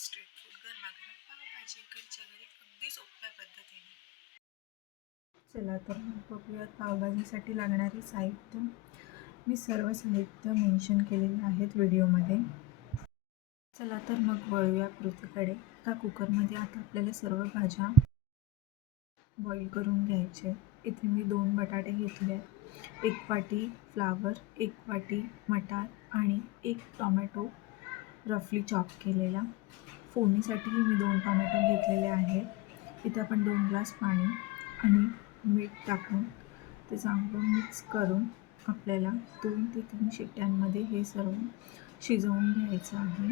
Street food गरमागरम पावभाजी घरच्या घरी अगदी सोप्या पद्धतीने. चला तर मग बघूयात पावभाजीसाठी लागणारे साहित्य. मी सर्व साहित्य मेन्शन केलेले आहेत व्हिडिओमध्ये. चला तर मग वळूया कृतीकडे. आता कुकरमध्ये आता आपल्याला सर्व भाज्या बॉईल करून घ्यायचे. इथे मी 2 बटाटे घेतले आहेत, 1 वाटी फ्लावर, 1 वाटी मटार आणि 1 टोमॅटो रफली चॉप केलेला. फोडणीसाठीही मी 2 टोमॅटो घेतलेले आहेत. इथे आपण 2 ग्लास पाणी आणि मीठ टाकून ते चांगलं मिक्स करून आपल्याला 2 ते 3 शिट्ट्यांमध्ये हे सर्व शिजवून घ्यायचं आहे.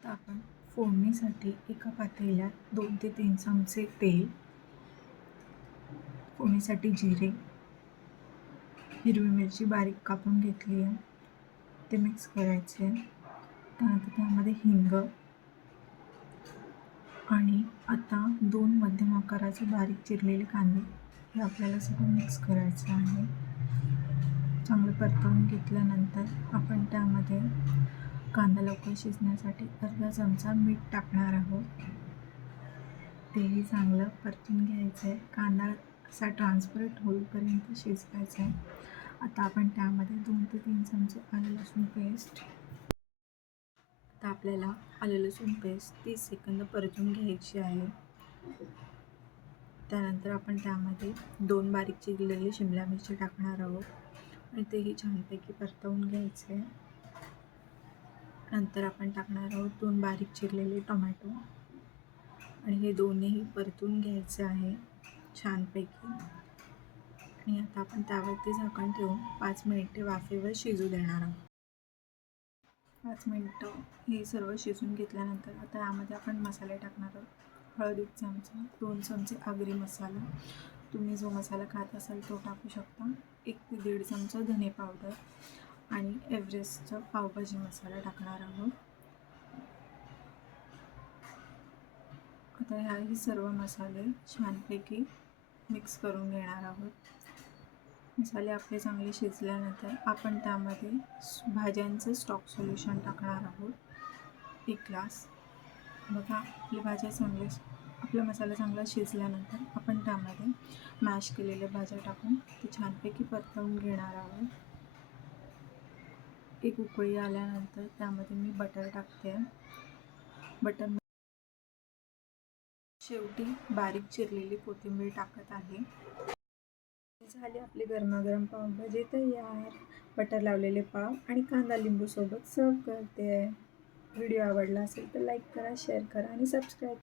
आता आपण फोडणीसाठी एका पातेल्यात 2 ते 3 चमचे तेल, फोडणीसाठी जिरे, हिरवी मिरची बारीक कापून घेतली आहे ते मिक्स करायचे. त्यानंतर त्यामध्ये हिंग आणि आता 2 मध्यम आकाराचे बारीक चिरलेले कांदे हे आपल्याला सगळं मिक्स करायचं आहे. चांगलं परतवून घेतल्यानंतर आपण त्यामध्ये कांदा लवकर शिजण्यासाठी अर्धा चमचा मीठ टाकणार आहोत. तेही चांगलं परतून घ्यायचं आहे. कांदा असा ट्रान्सपरंट होईपर्यंत शिजवायचा आहे. आता आपण त्यामध्ये 2 ते 3 चमचे आलं लसूण पेस्ट. आता आपल्याला आलं लसूण पेस्ट 30 सेकंद परतून घ्यायची आहे. त्यानंतर आपण त्यामध्ये 2 बारीक चिरलेली शिमला मिरची टाकणार आहोत आणि तेही छानपैकी परतवून घ्यायचे. नंतर आपण टाकणार आहोत 2 बारीक चिरलेले टोमॅटो आणि हे दोन्हीही परतून घ्यायचे आहे छानपैकी. आणि आता आपण त्यावरती झाकण ठेवून 5 मिनिटे वाफेवर शिजू देणार आहोत. 5 मिनिटं हे सर्व शिजून घेतल्यानंतर आता यामध्ये आपण मसाले टाकणार आहोत. हळद 1 चमचा, 2 चमचे आगरी मसाला, तुम्ही जो मसाला खात असाल तो टाकू शकता, 1 ते 1.5 चमचा धने पावडर आणि एव्हरेस्टचा पावभाजी मसाला टाकणार आहोत. आता ह्याही सर्व मसाले छानपैकी मिक्स करून घेणार आहोत. मसाले आपले चांगले शिजल्यानंतर आपण त्यामध्ये भाज्यांचं स्टॉक सोल्युशन टाकणार आहोत 1 ग्लास. बघा आपला मसाला चांगला शिजल्यानंतर आपण त्यामध्ये मॅश केलेल्या भाज्या टाकून ते छानपैकी परतवून घेणार आहोत. 1 उकळी आल्यानंतर त्यामध्ये मी बटर टाकते. बटर शेवटी बारीक चिरलेली कोथिंबीर टाकत आहे. झाली आपली गरमागरम पावभाजी तयार. बटर लावलेले पाव आणि कांदा लिंबू सोबत सर्व करते. व्हिडिओ आवडला असेल तर लाईक करा, शेअर करा आणि सबस्क्राईब